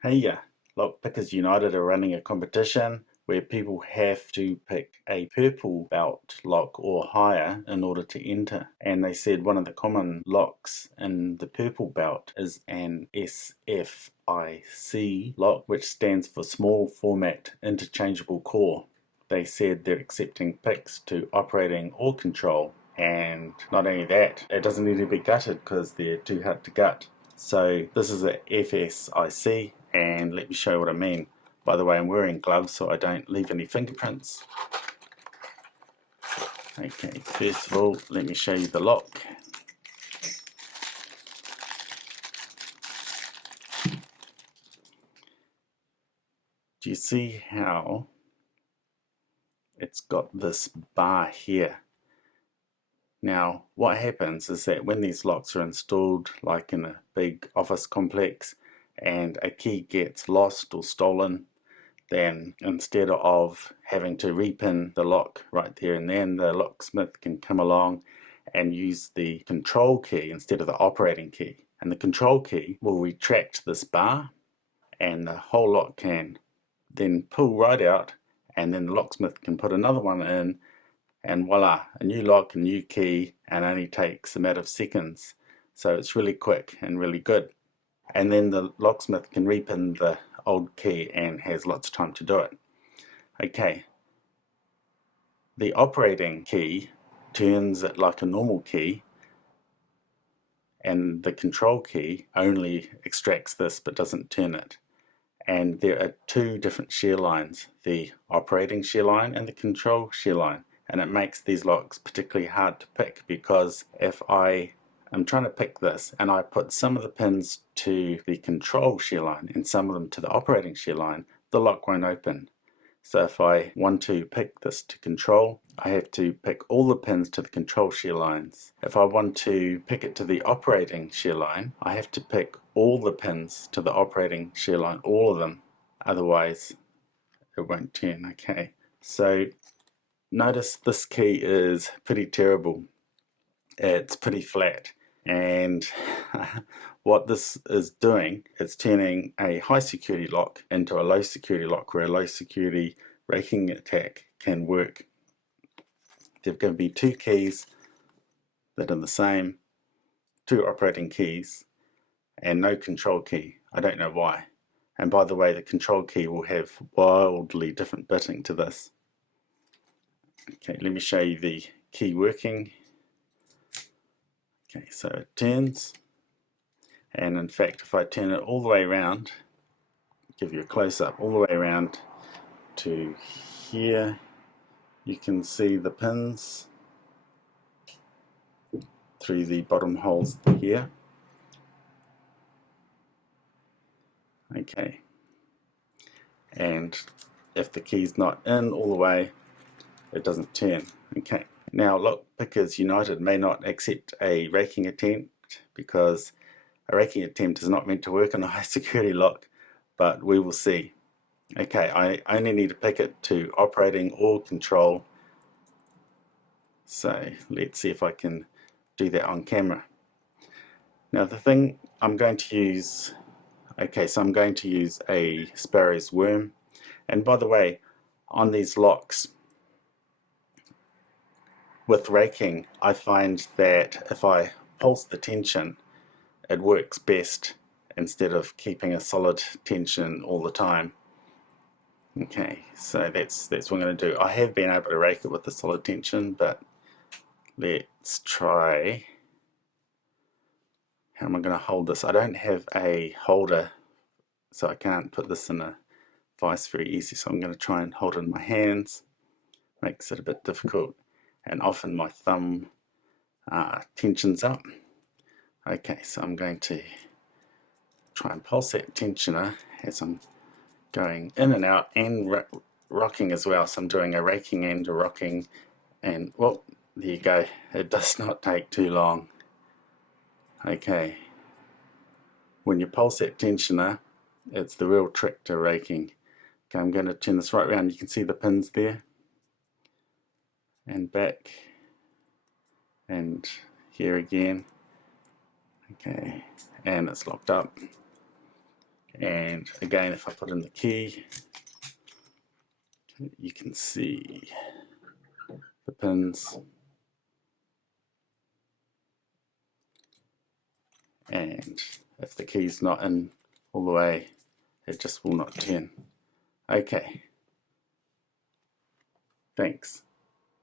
Hey yeah, Lock Pickers United are running a competition where people have to pick a purple belt lock or higher in order to enter. And they said one of the common locks in the purple belt is an SFIC lock, which stands for Small Format Interchangeable Core. They said they're accepting picks to operating or control. And not only that, it doesn't need to be gutted because they're too hard to gut. So this is a FSIC, and let me show you what I mean. By the way, I'm wearing gloves so I don't leave any fingerprints. Okay, first of all, let me show you the lock. Do you see how it's got this bar here? Now, what happens is that when these locks are installed, like in a big office complex, and a key gets lost or stolen, then instead of having to repin the lock right there and then, the locksmith can come along and use the control key instead of the operating key. And the control key will retract this bar, and the whole lock can then pull right out, and then the locksmith can put another one in, and voila, a new lock, a new key, and only takes a matter of seconds. So it's really quick and really good. And then the locksmith can repin the old key and has lots of time to do it. Okay, the operating key turns it like a normal key, and the control key only extracts this but doesn't turn it. And there are two different shear lines, the operating shear line and the control shear line. And it makes these locks particularly hard to pick, because if I am trying to pick this and I put some of the pins to the control shear line and some of them to the operating shear line, the lock won't open. So if I want to pick this to control, I have to pick all the pins to the control shear lines. If I want to pick it to the operating shear line, I have to pick all the pins to the operating shear line, all of them. Otherwise, it won't turn. Okay, so notice this key is pretty terrible. It's pretty flat, and what this is doing, it's turning a high security lock into a low security lock, where a low security raking attack can work. There are going to be two keys that are the same, two operating keys, and no control key. I don't know why. And by the way, the control key will have wildly different bitting to this. Okay, let me show you the key working. Okay, so it turns, and in fact if I turn it all the way around, give you a close-up, all the way around to here, you can see the pins through the bottom holes here. Okay, and if the key's not in all the way, it doesn't turn. Okay, now Lock Pickers United may not accept a raking attempt, because a raking attempt is not meant to work on a high security lock, but we will see. Okay, I only need to pick it to operating or control, so let's see if I can do that on camera. Now the thing I'm going to use, okay, so I'm going to use a Sparrow's worm. And by the way, on these locks with raking, I find that if I pulse the tension, it works best instead of keeping a solid tension all the time. Okay, so that's what I'm going to do. I have been able to rake it with the solid tension, but let's try. How am I going to hold this? I don't have a holder, so I can't put this in a vise very easy, so I'm going to try and hold it in my hands. Makes it a bit difficult, and often my thumb tensions up. Okay, so I'm going to try and pulse that tensioner as I'm going in and out, and rocking as well. So I'm doing a raking and a rocking, and well, there you go. It does not take too long. Okay, when you pulse that tensioner, it's the real trick to raking. Okay, I'm going to turn this right around. You can see the pins there, and back, and here again. Okay, and it's locked up. And again, if I put in the key, you can see the pins, and if the key's not in all the way, it just will not turn. Okay, thanks.